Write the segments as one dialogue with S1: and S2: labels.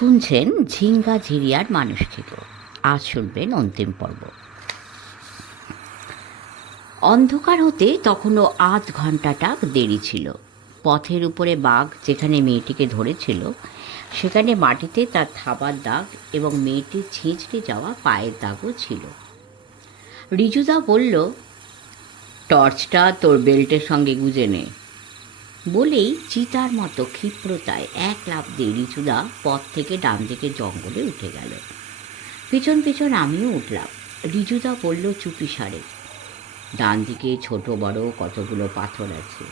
S1: শুনছেন ঝিঙ্গা ঝিরিয়ার মানুষ থেকে আজ শুনবেন অন্তিম পর্ব। অন্ধকার হতে তখনও আধ ঘন্টাটা দেরি ছিল। পথের উপরে বাঘ যেখানে মেয়েটিকে ধরেছিল, সেখানে মাটিতে তার থাবার দাগ এবং মেয়েটির ছিঁচড়ে যাওয়া পায়ের দাগও ছিল। রিজুদা বলল, টর্চটা তোর বেল্টের সঙ্গে গুজে নে। বলেই চিতার মতো ক্ষিপ্রতায় এক লাফ দিয়ে রিচুদা পথ থেকে ডান দিকে জঙ্গলে উঠে গেল। পিছন পিছন আমিও উঠলাম। রিজুদা বলল, চুপি সারে। ডান দিকে ছোট বড় কতগুলো পাথর আছে?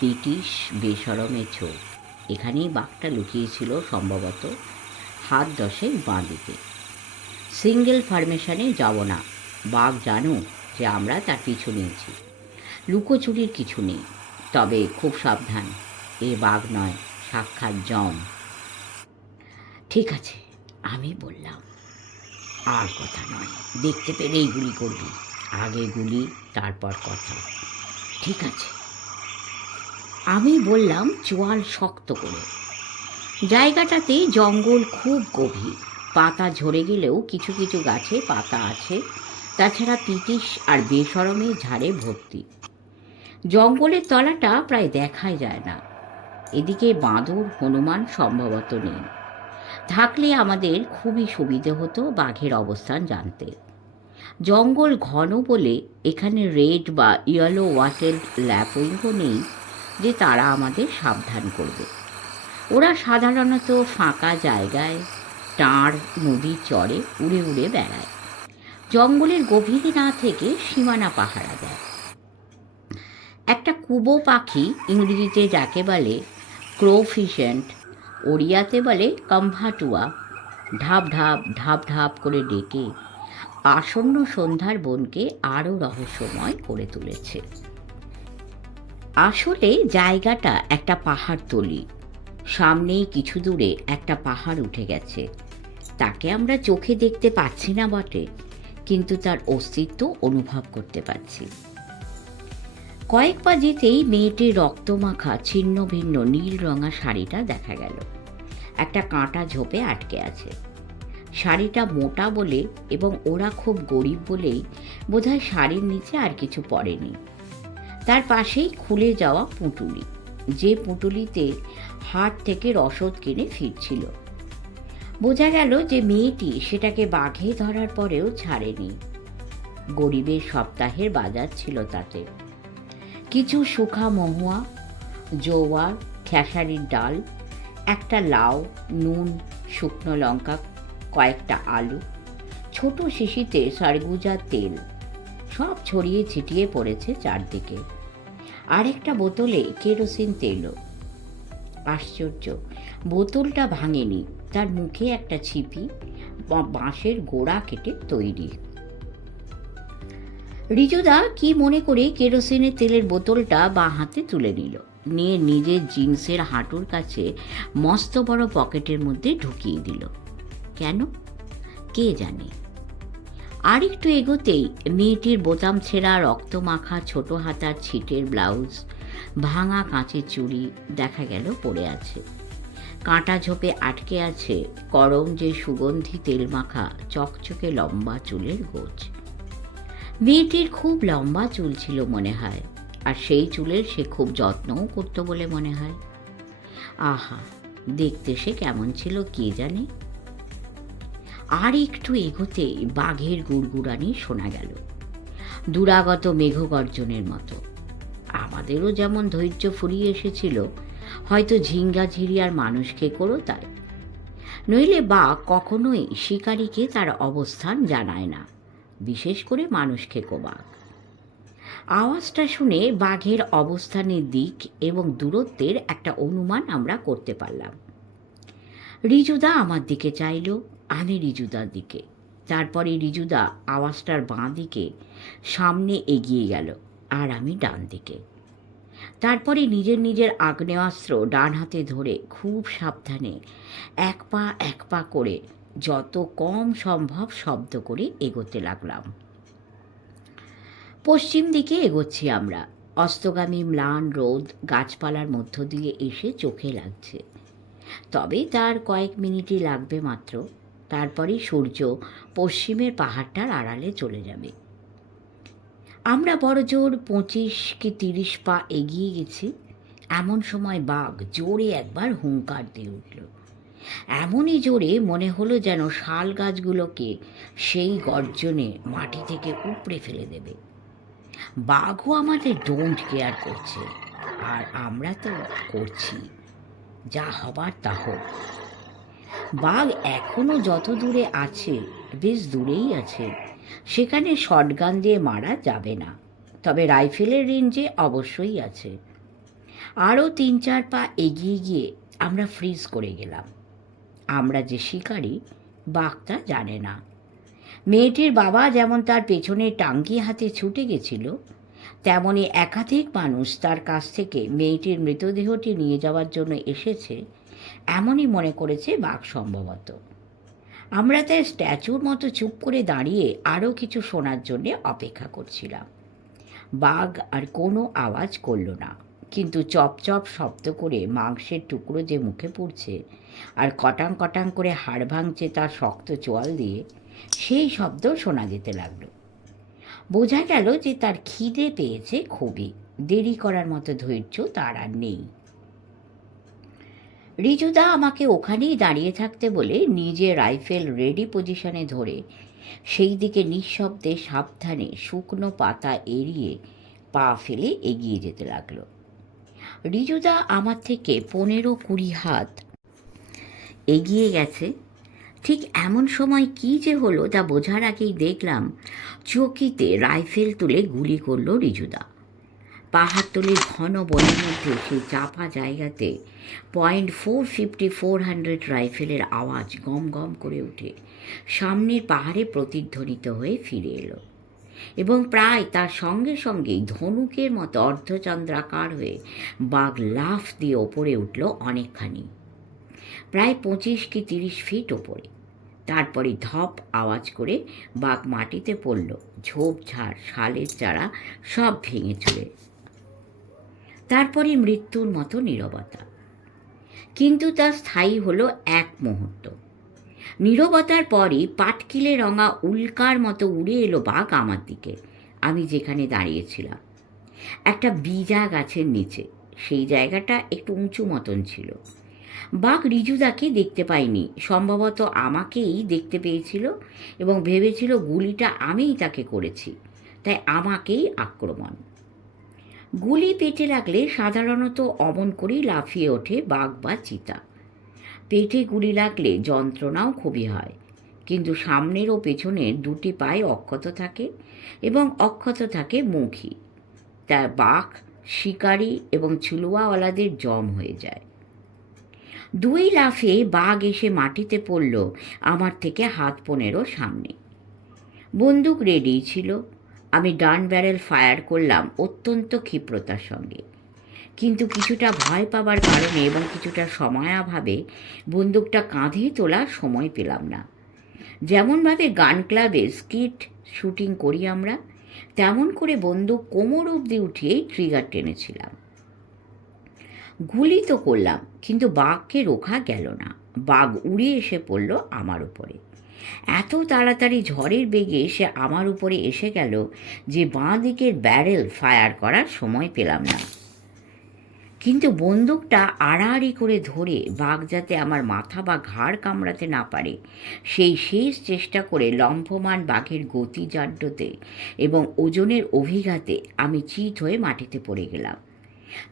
S1: পিটিশ বেসরমের চোখ এখানেই বাঘটা লুকিয়েছিল সম্ভবত হাত দশেক বাঁ দিকে। সিঙ্গেল ফার্মেশনে যাব না। বাঘ জানো যে আমরা তার পিছু নিয়েছি। লুকোচুরির কিছু নেই। তবে খুব সাবধান, এ বাঘ নয়, সাক্ষাৎ জম। ঠিক আছে, আমি বললাম, আর কথা নয়, দেখতে পেলেই গুলি করবি, আগে গুলি, তারপর কথা। ঠিক আছে। আমি বললাম, চোয়াল শক্ত করে। জায়গাটাতে জঙ্গল খুব গভীর, পাতা ঝরে গেলেও কিছু কিছু গাছে পাতা আছে, তাছাড়া পিটিশ আর বেসরমে ঝাড়ে ভর্তি। জঙ্গলের তলাটা প্রায় দেখাই যায় না। এদিকে বাঁদর, হনুমান সম্ভবত নেই। থাকলে আমাদের খুবই সুবিধে হতো বাঘের অবস্থান জানতে। জঙ্গল ঘন বলে এখানে রেড বা ইয়েলো ওয়াটেল ল্যাপউইংও নেই যে তারা আমাদের সাবধান করবে। ওরা সাধারণত ফাঁকা জায়গায় টাঁড়, নদীর চরে উড়ে উড়ে বেড়ায়। জঙ্গলের গভীরে না থেকে সীমানা পাহারা দেয়। একটা কুবো পাখি ইংরেজিতে যাকে বলে ক্রোফিশেন্ট, ওড়িয়াতে বলে কম্ভাটুয়া। ঢাপ ঢাপ ঢাপ ঢাপ করে ডেকে আসন্ন সন্ধ্যার বনকে আরও রহস্যময় করে তুলেছে। আসলে জায়গাটা একটা পাহাড় তলি। সামনেই কিছু দূরে একটা পাহাড় উঠে গেছে। তাকে আমরা চোখে দেখতে পাচ্ছি না বটে, কিন্তু তার অস্তিত্ব অনুভব করতে পারছি। কয়েক পা যেতেই মেয়েটির রক্তমাখা, ছিন্ন ভিন্ন নীল রঙা শাড়িটা দেখা গেল। একটা কাঁটা ঝোপে আটকে আছে। শাড়িটা মোটা বলে এবং ওরা খুব গরিব বলেই বোধহয় শাড়ির নিচে আর কিছু পড়েনি তার পাশেই খুলে যাওয়া পুঁটুলি, যে পুঁটুলিতে হাট থেকে রসদ কিনে ফিরছিল। বোঝা গেল যে মেয়েটি সেটাকে বাঘে ধরার পরেও ছাড়েনি। গরিবের সপ্তাহের বাজার ছিল তাতে। কিছু শুখা মহুয়া, জোয়ার, খেসারির ডাল, একটা লাউ, নুন, শুকনো লঙ্কা, কয়েকটা আলু, ছোট শিশিতে সরগুজার তেল, সব ছড়িয়ে ছিটিয়ে পড়েছে চারদিকে। আরেকটা বোতলে কেরোসিন তেলও আশ্চর্য, বোতলটা ভাঙেনি, তার মুখে একটা ছিপি বাঁশের গোড়া কেটে তৈরি। রিজুদা কি মনে করে কেরোসিনের তেলের বোতলটা বাঁ হাতে তুলে নিল? নিয়ে নিজের জিন্সের হাঁটুর কাছে মস্ত বড় পকেটের মধ্যে ঢুকিয়ে দিল। কেন? কে জানে? আর একটু এগোতেই মেয়েটির বোতাম ছেঁড়া রক্ত মাখা ছোট হাতার ছিটের ব্লাউজ, ভাঙা কাঁচের চুড়ি দেখা গেল পড়ে আছে। কাঁটা ঝোপে আটকে আছে করম যে সুগন্ধি তেল মাখা চকচকে লম্বা চুলের গোছ। মেয়েটির খুব লম্বা চুল ছিল মনে হয়, আর সেই চুলের সে খুব যত্নও করতো বলে মনে হয়। আহা, দেখতে সে কেমন ছিল কে জানে? আর একটু এগোতে বাঘের গুড়গুড়ানি শোনা গেল, দুরাগত মেঘগর্জনের মতো। আমাদেরও যেমন ধৈর্য ফুরিয়ে এসেছিল, হয়তো ঝিঙ্গা ঝিরিয়ার মানুষকে করো তাই। নইলে বাঘ কখনোই শিকারীকে তার অবস্থান জানায় না। বিশেষ করে মানুষ খেকো বাঘ। আওয়াজটা শুনে বাঘের অবস্থানের দিক এবং দূরত্বের একটা অনুমান আমরা করতে পারলাম। রিজুদা আমার দিকে চাইল, আমি রিজুদার দিকে। তারপরে রিজুদা আওয়াজটার বাঁ দিকে, সামনে এগিয়ে গেল আর আমি ডান দিকে। তারপরে নিজের নিজের আগ্নেয়াস্ত্র ডান হাতে ধরে খুব সাবধানে এক পা এক পা করে যত কম সম্ভব শব্দ করে এগোতে লাগলাম। পশ্চিম দিকে এগোচ্ছি আমরা। অস্তগামী ম্লান রোদ গাছপালার মধ্য দিয়ে এসে চোখে লাগছে। তবে তার কয়েক মিনিটই লাগবে মাত্র। তারপরেই সূর্য পশ্চিমের পাহাড়টার আড়ালে চলে যাবে। আমরা বড় জোর পঁচিশ কি তিরিশ পা এগিয়ে গেছি। এমন সময় বাঘ জোরে একবার হুঙ্কার দিয়ে উঠল। এমনই জোরে মনে হলো যেন শাল গাছগুলোকে সেই গর্জনে মাটি থেকে উপড়ে ফেলে দেবে। বাঘও আমাদের ডোন্ট কেয়ার করছে, আর আমরা তো করছি, যা হবার তা হোক। বাঘ এখনও যত দূরে আছে, বেশ দূরেই আছে, সেখানে শটগান দিয়ে মারা যাবে না, তবে রাইফেলের রেঞ্জে অবশ্যই আছে। আরও তিন চার পা এগিয়ে গিয়ে আমরা ফ্রিজ করে গেলাম। আমরা যে শিকারী, বাঘটা জানে না। মেয়েটির বাবা যেমন তার পেছনে টাঙ্কি হাতে ছুটে গেছিল, তেমনি একাধিক মানুষ তার কাছ থেকে মেয়েটির মৃতদেহটি নিয়ে যাওয়ার জন্য এসেছে, এমনই মনে করেছে বাঘ সম্ভবত। আমরা তাই স্ট্যাচুর মতো চুপ করে দাঁড়িয়ে আরও কিছু শোনার জন্যে অপেক্ষা করছিলাম। বাঘ আর কোনো আওয়াজ করল না। কিন্তু চপ চপ শব্দ করে মাংসের টুকরো যে মুখে পড়ছে আর কটাং কটাং করে হাড় ভাঙছে তার শক্ত চোয়াল দিয়ে, সেই শব্দ শোনা যেতে লাগল। বোঝা গেল যে তার খিদে পেয়েছে খুবই দেরি করার মতো ধৈর্য তার আর নেই। রিজুদা আমাকে ওখানেই দাঁড়িয়ে থাকতে বলে নিজে রাইফেল রেডি পজিশনে ধরে সেই দিকে নিঃশব্দে সাবধানে শুকনো পাতা এড়িয়ে পা ফেলে এগিয়ে যেতে লাগল। রিজুদা আমার থেকে পনেরো কুড়ি হাত এগিয়ে গেছে। ঠিক এমন সময় কী যে হলো তা বোঝার আগেই দেখলাম চকিতে রাইফেল তুলে গুলি করল রিজুদা। পাহাড়তলির ঘন বনের মধ্যে সেই চাপা জায়গাতে point four fifty four hundred রাইফেলের আওয়াজ গম গম করে উঠে। সামনের পাহাড়ে প্রতিধ্বনিত হয়ে ফিরে এলো। এবং প্রায় তার সঙ্গে সঙ্গেই ধনুকের মতো অর্ধচন্দ্রাকার হয়ে বাঘ লাফ দিয়ে ওপরে উঠল অনেকখানি। প্রায় পঁচিশ কি তিরিশ ফিট ওপরে। তারপরে ধপ আওয়াজ করে বাঘ মাটিতে পড়ল ঝোপঝাড় শালের চারা সব ভেঙে চুরে তারপরে মৃত্যুর মতো নীরবতা। কিন্তু তা স্থায়ী হলো এক মুহূর্ত। নীরবতার পরই পাটকিলে রঙা উল্কার মতো উড়ে এলো বাঘ আমার দিকে। আমি যেখানে দাঁড়িয়েছিলাম। একটা বিজা গাছের নিচে। সেই জায়গাটা একটু উঁচু মতন ছিল। বাঘ রিজুদাকে দেখতে পাইনি সম্ভবত আমাকেই দেখতে পেয়েছিল এবং ভেবেছিল গুলিটা আমিই তাকে করেছি। তাই আমাকেই আক্রমণ। গুলি পেটে লাগলে সাধারণত অমন করেই লাফিয়ে ওঠে বাঘ বা চিতা। পেটে গুলি লাগলে যন্ত্রণাও খুবই হয়। কিন্তু সামনের ও পেছনের দুটি পায়ে অক্ষত থাকে এবং অক্ষত থাকে মুখই তার বাঘ শিকারি এবং ছুলুয়াওয়ালাদের জম হয়ে যায়। দুই লাফে বাঘ এসে মাটিতে পড়ল আমার থেকে হাত পনেরো সামনে। বন্দুক রেডি ছিল। আমি ডান ব্যারেল ফায়ার করলাম অত্যন্ত ক্ষিপ্রতার সঙ্গে। কিন্তু কিছুটা ভয় পাবার কারণে এবং কিছুটা সময়াভাবে বন্দুকটা কাঁধে তোলার সময় পেলাম না। যেমনভাবে গান ক্লাবে স্কিট শুটিং করি আমরা, তেমন করে বন্দুক কোমর অবধি উঠিয়েই ট্রিগার টেনেছিলাম। গুলি তো করলাম, কিন্তু বাঘকে রোখা গেল না। বাঘ উড়ে এসে পড়ল আমার উপরে। এত তাড়াতাড়ি ঝড়ের বেগে সে আমার উপরে এসে গেল যে বাঁ দিকের ব্যারেল ফায়ার করার সময় পেলাম না। কিন্তু বন্দুকটা আড়াআড়ি করে ধরে বাঘ যাতে আমার মাথা বা ঘাড় কামড়াতে না পারে, সেই শেষ চেষ্টা করে লম্ফমান বাঘের গতি জাড্যতে এবং ওজনের অভিঘাতে আমি চিত হয়ে মাটিতে পড়ে গেলাম।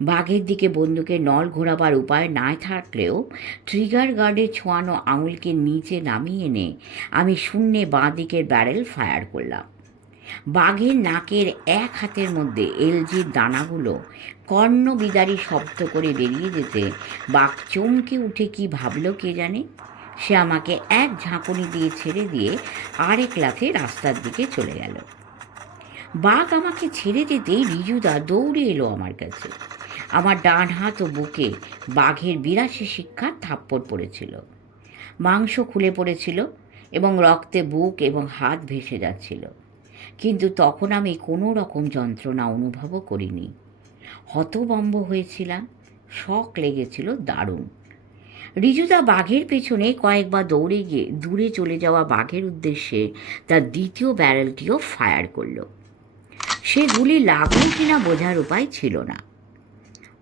S1: বাঘের দিকে বন্দুকের নল ঘোরাবার উপায় না থাকলেও ট্রিগার গার্ডে ছোঁয়ানো আঙুলকে নিচে নামিয়ে এনে আমি শূন্যে বাঁ দিকের ব্যারেল ফায়ার করলাম। বাঘের নাকের এক হাতের মধ্যে এলজির দানাগুলো কর্ণবিদারী শব্দ করে বেরিয়ে যেতে বাঘ চমকে উঠে কি ভাবলো কে জানে? সে আমাকে এক ঝাঁকুনি দিয়ে ছেড়ে দিয়ে আরেক লাফে রাস্তার দিকে চলে গেল। বাঘ আমাকে ছেড়ে যেতেই রিজুদা দৌড়ে এলো আমার কাছে। আমার ডান হাত ও বুকে বাঘের বিরাশি শিক্ষার থাপ্পড় পড়েছিল। মাংস খুলে পড়েছিল এবং রক্তে বুক এবং হাত ভেসে যাচ্ছিল। কিন্তু তখন আমি কোনো রকম যন্ত্রণা অনুভবও করিনি। হতবম্ব হয়েছিলাম, শখ লেগেছিল দারুণ। রিজুদা বাঘের পেছনে কয়েকবার দৌড়ে গিয়ে দূরে চলে যাওয়া বাঘের উদ্দেশ্যে তার দ্বিতীয় ব্যারেলটিও ফায়ার করল। সে গুলি লাগল কিনা বোঝার উপায় ছিল না।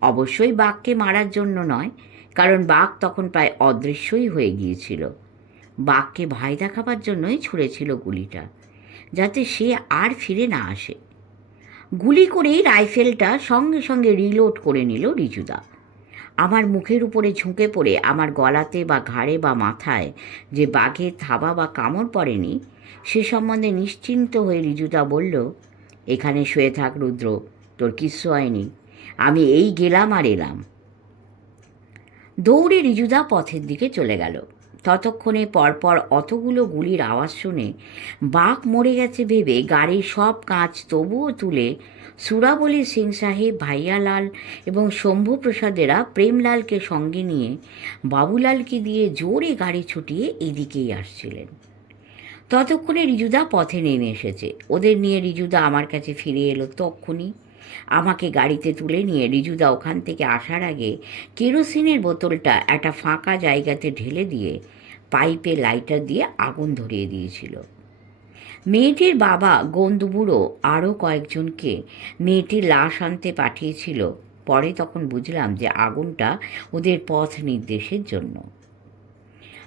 S1: অবশ্যই বাঘকে মারার জন্য নয়, কারণ বাঘ তখন প্রায় অদৃশ্যই হয়ে গিয়েছিল। বাঘকে ভয় দেখাবার জন্যই ছুঁড়েছিল গুলিটা, যাতে সে আর ফিরে না আসে। গুলি করেই রাইফেলটা সঙ্গে সঙ্গে রিলোড করে নিল রিজুদা। আমার মুখের উপরে ঝুঁকে পড়ে আমার গলাতে বা ঘাড়ে বা মাথায় যে বাঘের থাবা বা কামড় পড়েনি, সে সম্বন্ধে নিশ্চিন্ত হয়ে রিজুদা বলল, এখানে শুয়ে থাক রুদ্র, তোর কিচ্ছু হয়নি, আমি এই গেলাম আর এলাম। দৌড়ে রিজুদা পথের দিকে চলে গেল। ততক্ষণে পরপর অতগুলো গুলির আওয়াজ শুনে বাঘ মরে গেছে ভেবে গাড়ির সব কাঁচ তবুও তুলে সুরাবলী সিং সাহেব, ভাইয়ালাল এবং শম্ভুপ্রসাদেরা প্রেমলালকে সঙ্গে নিয়ে বাবুলালকে দিয়ে জোরে গাড়ি ছুটিয়ে এদিকেই আসছিলেন। ততক্ষণে রিজুদা পথে নেমে এসেছে। ওদের নিয়ে রিজুদা আমার কাছে ফিরে এলো তক্ষুনি। আমাকে গাড়িতে তুলে নিয়ে রিজুদা ওখান থেকে আসার আগে কেরোসিনের বোতলটা একটা ফাঁকা জায়গাতে ঢেলে দিয়ে পাইপে লাইটার দিয়ে আগুন ধরিয়ে দিয়েছিল। মেয়েটির বাবা গন্দুবুড়ো আরও কয়েকজনকে মেয়েটির লাশ আনতে পাঠিয়েছিল। পরে তখন বুঝলাম যে আগুনটা ওদের পথ নির্দেশের জন্য।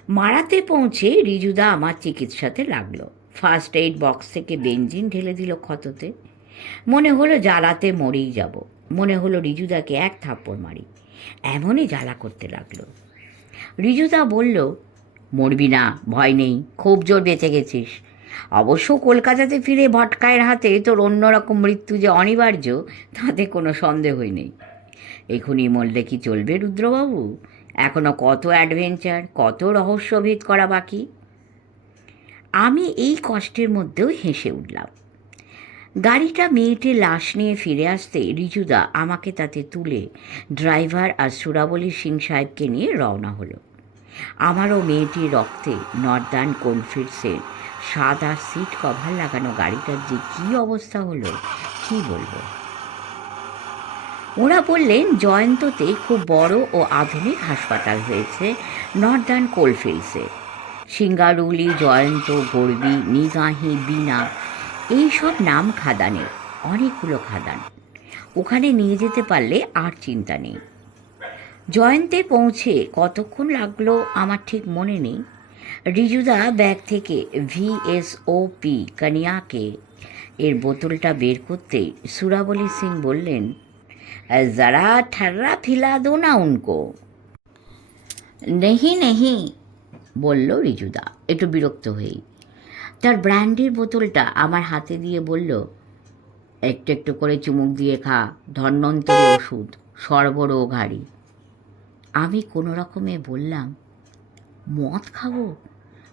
S1: মারাতে পৌঁছে রিজুদা আমার চিকিৎসাতে লাগল। ফার্স্ট এইড বক্স থেকে বেঞ্জিন ঢেলে দিল ক্ষততে। মনে হলো জ্বালাতে মরেই যাব। মনে হলো রিজুদাকে এক থাপ্পড় মারি। এমনই জ্বালা করতে লাগল। রিজুদা বলল মরবি না, ভয় নেই, খুব জোর বেঁচে গেছিস। অবশ্য কলকাতাতে ফিরে ভটকায়ের হাতে তোর অন্যরকম মৃত্যু যে অনিবার্য, তাতে কোনো সন্দেহই নেই। এখনই মরলে কি চলবে রুদ্রবাবু? এখনও কত অ্যাডভেঞ্চার, কত রহস্যভেদ করা বাকি? আমি এই কষ্টের মধ্যেও হেসে উঠলাম। গাড়িটা মেয়েটির লাশ নিয়ে ফিরে আসতে রিজুদা আমাকে তাতে তুলে ড্রাইভার আর সুরাবলী সিং সাহেবকে নিয়ে রওনা হলো। আমারও মেয়েটির রক্তে নর্দার্ন কোনফিল্ডসের সাদা সিট কভার লাগানো গাড়িটার যে কী অবস্থা হলো, কি বলব? ওরা বললেন, জয়ন্ততে খুব বড় ও আধুনিক হাসপাতাল হয়েছে নর্দার্ন কোলফিল্ডসে সিঙ্গারুলি, জয়ন্ত গর্বি নিগাহি বিনা এই সব নাম খাদানে, অনেকগুলো খাদান। ওখানে নিয়ে যেতে পারলে আর চিন্তা নেই। জয়ন্তে পৌঁছে কতক্ষণ লাগল আমার ঠিক মনে নেই। রিজুদা ব্যাগ থেকে ভিএসওপি কানিয়াকে এর বোতলটা বের করতেই সুরাবলী সিং বললেন, যারা ঠাররা ফিলা দো না উনকো। নেহি নেহি, বলল রিজুদা, একটু বিরক্ত হয়েই। তার ব্র্যান্ডির বোতলটা আমার হাতে দিয়ে বলল, একটু একটু করে চুমুক দিয়ে খা, ধন্বন্তরে ওষুধ, সরবরাহ ঘাড়ি আমি কোনো রকমে বললাম, মদ খাব?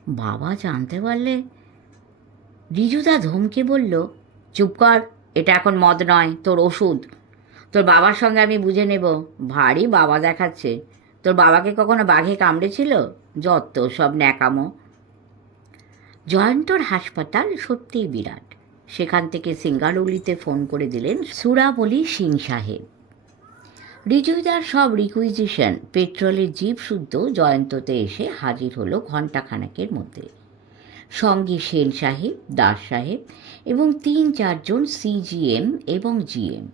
S1: বাবা জানতে পারলে রিজুদা ধমকে বলল, চুপ কর, এটা এখন মদ নয়, তোর ওষুধ। তোর বাবার সঙ্গে আমি বুঝে নেব, ভারী বাবা দেখাচ্ছে। তোর বাবাকে কখনো বাঘে কামড়েছিল? যত সব ন্যাকামো। জয়ন্তর হাসপাতাল সত্যিই বিরাট। সেখান থেকে সিঙ্গারুলিতে ফোন করে দিলেন সুরাবলি সিং সাহেব। রিজুদার সব রিকুইজিশন পেট্রোলের জিপ শুদ্ধ, জয়ন্ততে এসে হাজির হলো ঘণ্টাখানেকের মধ্যে। সঙ্গে সেন সাহেব, দাস সাহেব এবং তিন চারজন সিজিএম এবং জিএম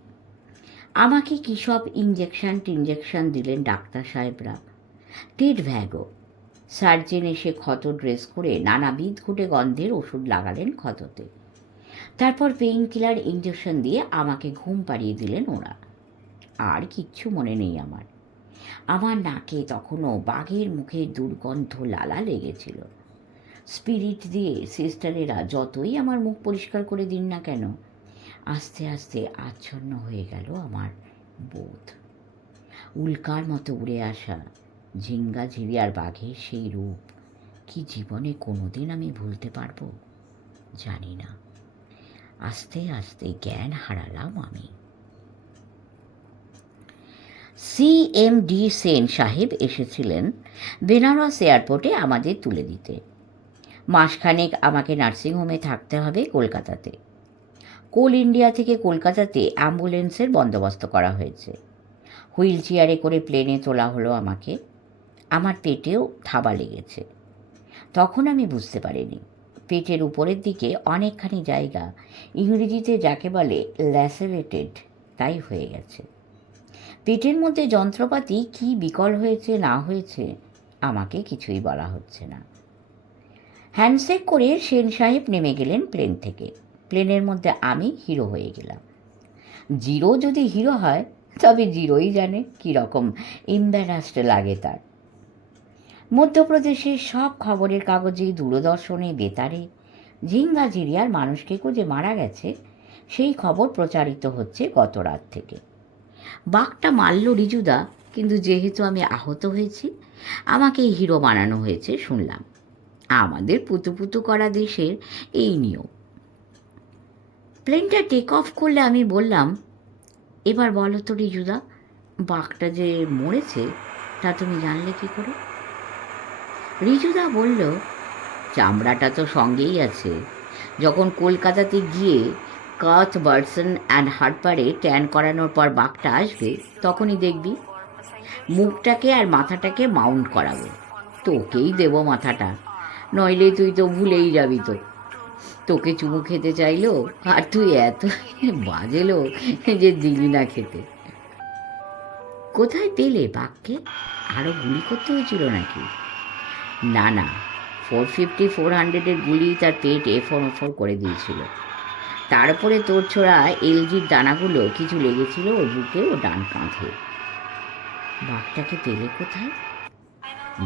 S1: আমাকে কী সব ইঞ্জেকশন টিনজেকশন দিলেন ডাক্তার সাহেবরা? টেড ভ্যাগো সার্জেন এসে ক্ষত ড্রেস করে নানাবিধ ঘুটে গন্ধের ওষুধ লাগালেন ক্ষততে। তারপর পেইন কিলার ইঞ্জেকশন দিয়ে আমাকে ঘুম পাড়িয়ে দিলেন ওরা। আর কিচ্ছু মনে নেই আমার। আমার নাকে তখনও বাঘের মুখে দুর্গন্ধ লালা লেগেছিল। স্পিরিট দিয়ে সিস্টারেরা যতই আমার মুখ পরিষ্কার করে দিন না কেন, আস্তে আস্তে আচ্ছন্ন হয়ে গেল আমার বোধ। উল্কার মতো উড়ে আসা ঝিঙ্গা ঝিরি আর বাঘের সেই রূপ কি জীবনে কোনোদিন আমি ভুলতে পারব? জানি না। আস্তে আস্তে জ্ঞান হারালাম আমি। সিএমডি সেন সাহেব এসেছিলেন বেনারস এয়ারপোর্টে আমাদের তুলে দিতে। মাসখানেক আমাকে নার্সিংহোমে থাকতে হবে কলকাতাতে। কোল ইন্ডিয়া থেকে কলকাতাতে অ্যাম্বুলেন্সের বন্দোবস্ত করা হয়েছে। হুইল চেয়ারে করে প্লেনে তোলা হলো আমাকে। আমার পেটেও থাবা লেগেছে। তখন আমি বুঝতে পারিনি। পেটের উপরের দিকে অনেকখানি জায়গা ইংরেজিতে যাকে বলে ল্যাসেরেটেড তাই হয়ে গেছে। পেটের মধ্যে যন্ত্রপাতি কি বিকল হয়েছে, না হয়েছে, আমাকে কিছুই বলা হচ্ছে না। হ্যান্ডশেক করে সেন সাহেব নেমে গেলেন প্লেন থেকে। প্লেনের মধ্যে আমি হিরো হয়ে গেলাম। জিরো যদি হিরো হয়, তবে জিরোই জানে কীরকম ইম্বারাস্ট লাগে তার। মধ্যপ্রদেশের সব খবরের কাগজে, দূরদর্শনে, বেতারে, ঝিঙ্গা জিরিয়ার মানুষকে যে মারা গেছে, সেই খবর প্রচারিত হচ্ছে গত রাত থেকে। বাঘটা মারল রিজুদা, কিন্তু যেহেতু আমি আহত হয়েছি, আমাকে হিরো বানানো হয়েছে শুনলাম। আমাদের পুতুপুতু করা দেশের এই নিয়ম। প্লেনটা টেক অফ করলে আমি বললাম, এবার বলো তো রিজুদা, বাঘটা যে মরেছে, তা তুমি জানলে কি করে? রিজুদা বলল, চামড়াটা তো সঙ্গেই আছে। যখন কলকাতাতে গিয়ে কাথ বার্সন অ্যান্ড হার্পারে ট্যান করানোর পর বাঘটা আসবে, তখনই দেখবি মুখটাকে আর মাথাটাকে মাউন্ট করাবো। তোকেই দেবো মাথাটা, নইলে তুই তো ভুলেই যাবি তো। তোকে চুমু খেতে চাইলো, আর তুই এত বাজেলো যে দিলি না খেতে। কোথায় পেলে বাঘকে? আরও গুলি করতে হয়েছিল নাকি? না না ফোর ফিফটি ফোর হান্ড্রেডের গুলি তার পেট এফোর ওফোর করে দিয়েছিল। তারপরে তোর ছোড়া এলজির দানাগুলো কিছু লেগেছিল ওর বুকে ও ডান কাঁধে। বাঘটাকে পেলে কোথায়?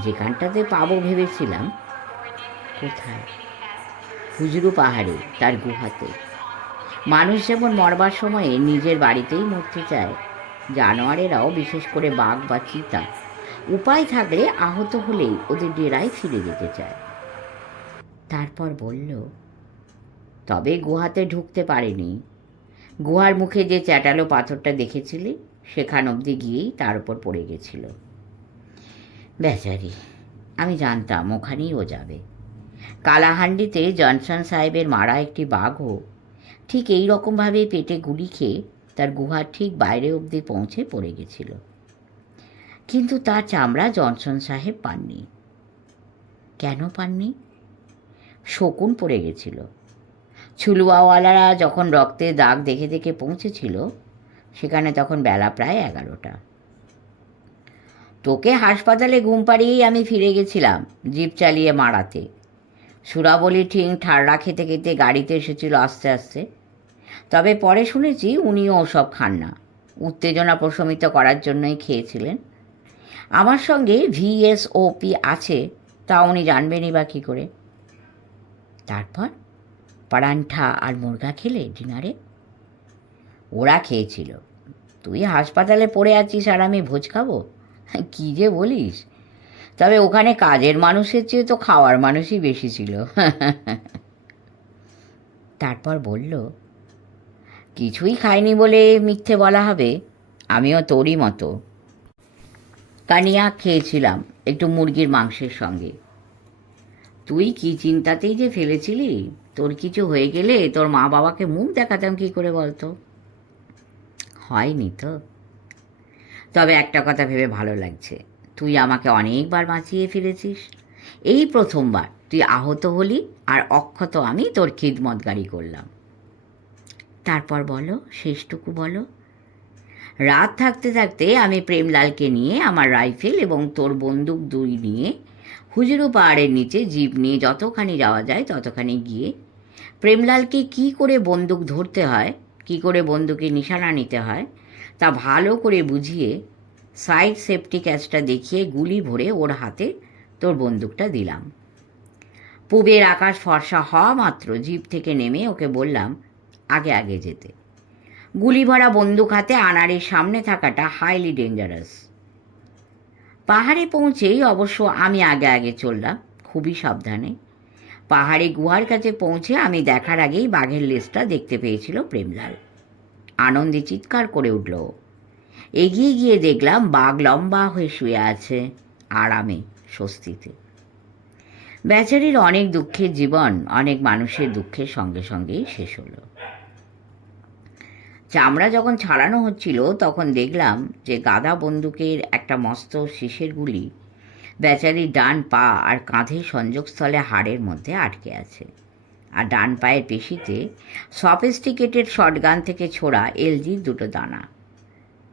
S1: যেখানটাতে পাবো ভেবেছিলাম। কোথায়? হুজুরু পাহাড়ে, তার গুহাতে। মানুষ যেমন মরবার সময়ে নিজের বাড়িতেই মরতে চায়, জানোয়ারেরাও বিশেষ করে বাঘ বা চিতা। উপায় থাকলে আহত হলেই ওদের ডেরায় ফিরে যেতে চায়। তারপর বলল তবে গুহাতে ঢুকতে পারেনি। গুহার মুখে যে চ্যাটালো পাথরটা দেখেছিলি, সেখান অবধি গিয়েই তার উপর পড়ে গেছিল। বেচারি, আমি জানতাম ওখানেই ও যাবে। কালাহান্ডিতে জনসন সাহেবের মারা একটি বাঘও ঠিক এই রকমভাবে পেটে গুলি খেয়ে তার গুহার ঠিক বাইরে অবধি পৌঁছে পড়ে গেছিল। কিন্তু তার চামড়া জনসন সাহেব পাননি। কেন পাননি? শকুন পড়ে গেছিল। ছুলুয়াওয়ালারা যখন রক্তে দাগ দেখে দেখে পৌঁছেছিল, সেখানে তখন বেলা প্রায় এগারোটা। তোকে হাসপাতালে ঘুম পাড়িয়েই আমি ফিরে গেছিলাম, জিপ চালিয়ে মারাতে। সুরাবলি ঠিং ঠাড়া খেতে খেতে গাড়িতে এসেছিল আস্তে আস্তে। তবে পরে শুনেছি উনিও ওসব খান না। উত্তেজনা প্রশমিত করার জন্যই খেয়েছিলেন। আমার সঙ্গে ভিএসওপি আছে, তা উনি জানবেনই বা কী করে। তারপর পারান্ঠা আর মুরগা খেলে ডিনারে? ওরা খেয়েছিল। তুই হাসপাতালে পড়ে আছিস আর আমি ভোজ খাব? কী যে বলিস। তবে ওখানে কাজের মানুষের চেয়ে তো খাওয়ার মানুষই বেশি ছিল। তারপর বলল, কিছুই খাইনি বলে মিথ্যে বলা হবে। আমিও তোরই মতো। কানিয়া খেয়েছিলাম একটু মুরগির মাংসের সঙ্গে। তুই কি চিন্তাতেই যে ফেলেছিলি? তোর কিছু হয়ে গেলে তোর মা বাবাকে মুখ দেখাতাম কি করে বলতো? হয়নি তো। তবে একটা কথা ভেবে ভালো লাগছে। তুই আমাকে অনেকবার বাঁচিয়ে ফিরেছিস এই প্রথমবার তুই আহত হলি আর অক্ষত আমি তোর খিদমতগারি করলাম। তারপর বলো, শেষটুকু বলো। রাত থাকতে থাকতে আমি প্রেমলালকে নিয়ে আমার রাইফেল এবং তোর বন্দুক দুই নিয়ে হুজুরু পাহাড়ের নিচে জিপ নিয়ে যতখানি যাওয়া যায় ততখানি গিয়ে প্রেমলালকে কি করে বন্দুক ধরতে হয়, কি করে বন্দুকে নিশানা নিতে হয়, তা ভালো করে বুঝিয়ে সাইড সেফটি ক্যাচটা দেখিয়ে গুলি ভরে ওর হাতে তোর বন্দুকটা দিলাম। পুবের আকাশ ফর্সা হওয়া মাত্র জিপ থেকে নেমে ওকে বললাম, আগে আগে যেতে। গুলি ভরা বন্দুক হাতে আনারের সামনে থাকাটা হাইলি ডেঞ্জারাস পাহাড়ে পৌঁছেই অবশ্য আমি আগে আগে চললাম, খুবই সাবধানে। পাহাড়ে গুহার কাছে পৌঁছে আমি দেখার আগেই বাঘের লেজটা দেখতে পেয়েছিল প্রেমলাল। আনন্দে চিৎকার করে উঠল। এগিয়ে গিয়ে দেখলাম বাঘ লম্বা হয়ে শুয়ে আছে, আরামে, স্বস্তিতে। বেচারির অনেক দুঃখের জীবন অনেক মানুষের দুঃখের সঙ্গে সঙ্গেই শেষ হলো। চামড়া যখন ছাড়ানো হচ্ছিল, তখন দেখলাম যে গাদা বন্দুকের একটা মস্ত শীষের গুলি বেচারির ডান পা আর কাঁধের সংযোগস্থলে হাড়ের মধ্যে আটকে আছে। আর ডান পায়ের পেশিতে সফিস্টিকেটেড শটগান থেকে ছোড়া এলজির দুটো দানা।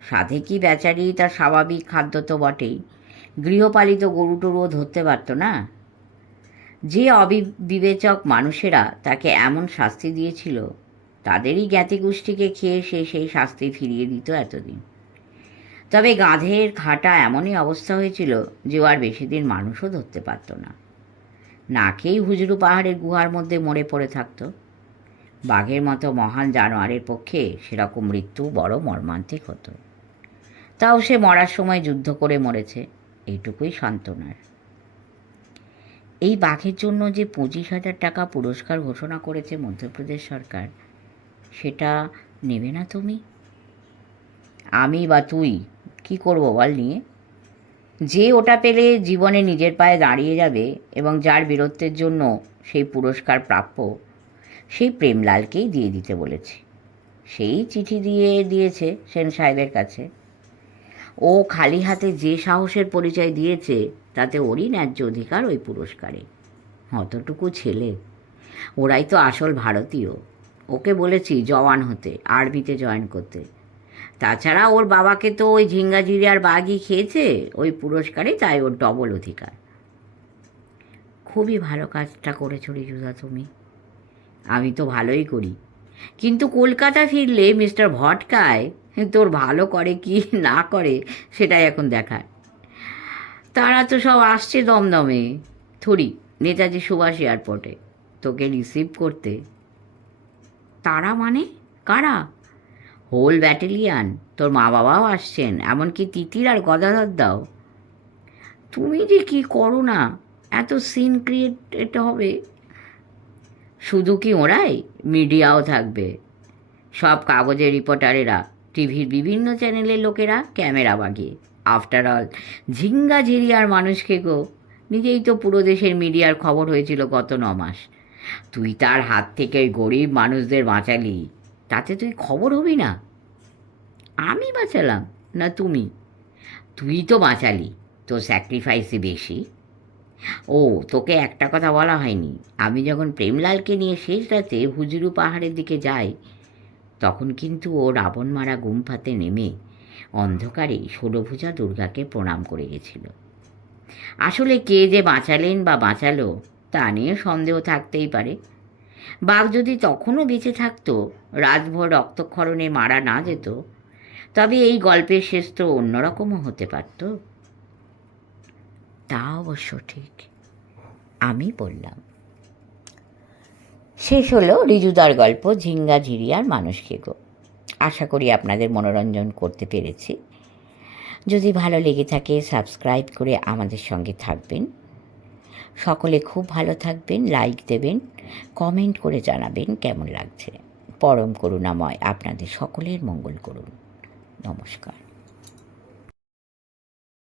S1: সাথে কি বেচারি তার স্বাভাবিক খাদ্য তো বটেই। গৃহপালিত গরু টরুও ধরতে পারতো না। যে অবিবেচক মানুষেরা তাকে এমন শাস্তি দিয়েছিল, তাদেরই জ্ঞাতিগোষ্ঠীকে খেয়ে সে সেই শাস্তি ফিরিয়ে দিত এতদিন। তবে গাঁধের খাটা এমনই অবস্থা হয়েছিল যে আর বেশি দিন মানুষও ধরতে পারত না। নাকেই হুজরু পাহাড়ের গুহার মধ্যে মরে পড়ে থাকতো। বাঘের মতো মহান জানোয়ারের পক্ষে সেরকম মৃত্যু বড় মর্মান্তিক হতো। তাও সে মরার সময় যুদ্ধ করে মরেছে, এইটুকুই সান্ত্বনার। এই বাঘের জন্য যে পঁচিশ হাজার টাকা পুরস্কার ঘোষণা করেছে মধ্যপ্রদেশ সরকার, সেটা নেবে না তুমি? আমি বা তুই কি করব বল নিয়ে? যে ওটা পেলে জীবনে নিজের পায়ে দাঁড়িয়ে যাবে এবং যার বীরত্বের জন্য সেই পুরস্কার প্রাপ্য, সেই প্রেমলালকেই দিয়ে দিতে বলেছে। সেই চিঠি দিয়ে দিয়েছে সেন সাহেবের কাছে। ও খালি হাতে যে সাহসের পরিচয় দিয়েছে, তাতে ওরই ন্যায্য অধিকার ওই পুরস্কারে। অতটুকু ছেলে, ওরাই তো আসল ভারতীয়। ওকে বলেছি জওয়ান হতে আর্মিতে জয়েন করতে। তাছাড়া ওর বাবাকে তো ওই ঝিঙ্গাঝিরি আর বাঘই খেয়েছে, ওই পুরস্কারে তাই ওর ডবল অধিকার। খুবই ভালো কাজটা করেছ রিজুদা তুমি। আমি তো ভালোই করি। কিন্তু কলকাতা ফিরলে মিস্টার ভটকায় তোর ভালো করে কি না করে, সেটাই এখন দেখায় তারা তো সব আসছে দমদমে। থুড়ি নেতাজি সুভাষ এয়ারপোর্টে, তোকে রিসিভ করতে। তারা মানে? কারা? হোল ব্যাটেলিয়ান তোর মা বাবাও আসছেন, এমনকি তিতির আর গদাধর দাও। তুমি যে কি করো না, এত সিন ক্রিয়েট হবে। শুধু কি ওরাই? মিডিয়াও থাকবে। সব কাগজের রিপোর্টারেরা টিভির বিভিন্ন চ্যানেলের লোকেরা ক্যামেরা বাগিয়ে। আফটার অল ঝিঙ্গা ঝিরিয়ার মানুষকে গো, নিজেই তো পুরো দেশের মিডিয়ার খবর হয়েছিল গত ন মাস। তুই তার হাত থেকে গরিব মানুষদের বাঁচালি, তাতে তুই খবর হবি না? আমি বাঁচালাম না তুমি? তুই তো বাঁচালি, তোর স্যাক্রিফাইসই বেশি। ও, তোকে একটা কথা বলা হয়নি। আমি যখন প্রেমলালকে নিয়ে শেষ রাতে হুজুরু পাহাড়ের দিকে যাই, তখন কিন্তু ও রাবণ মারা গুম্ফাতে নেমে অন্ধকারে ষোলভুজা দুর্গাকে প্রণাম করে গেছিল। আসলে কে যে বাঁচালেন বা বাঁচালো, তা নিয়ে সন্দেহ থাকতেই পারে। বাঘ যদি তখনও বেঁচে থাকতো, রাতভর রক্তক্ষরণে মারা না যেত তবে এই গল্পের শেষ তো অন্যরকমও হতে পারত। তা অবশ্য ঠিক। আমি বললাম, শেষ হলো রিজুদার গল্প, ঝিঙ্গা ঝিরিয়ার মানুষকে গো আশা করি আপনাদের মনোরঞ্জন করতে পেরেছি। যদি ভালো লেগে থাকে, সাবস্ক্রাইব করে আমাদের সঙ্গে থাকবেন। সকলে খুব ভালো থাকবেন, লাইক দেবেন, কমেন্ট করে জানাবেন কেমন লাগছে। পরম করুণাময় আপনাদের সকলের মঙ্গল করুন। নমস্কার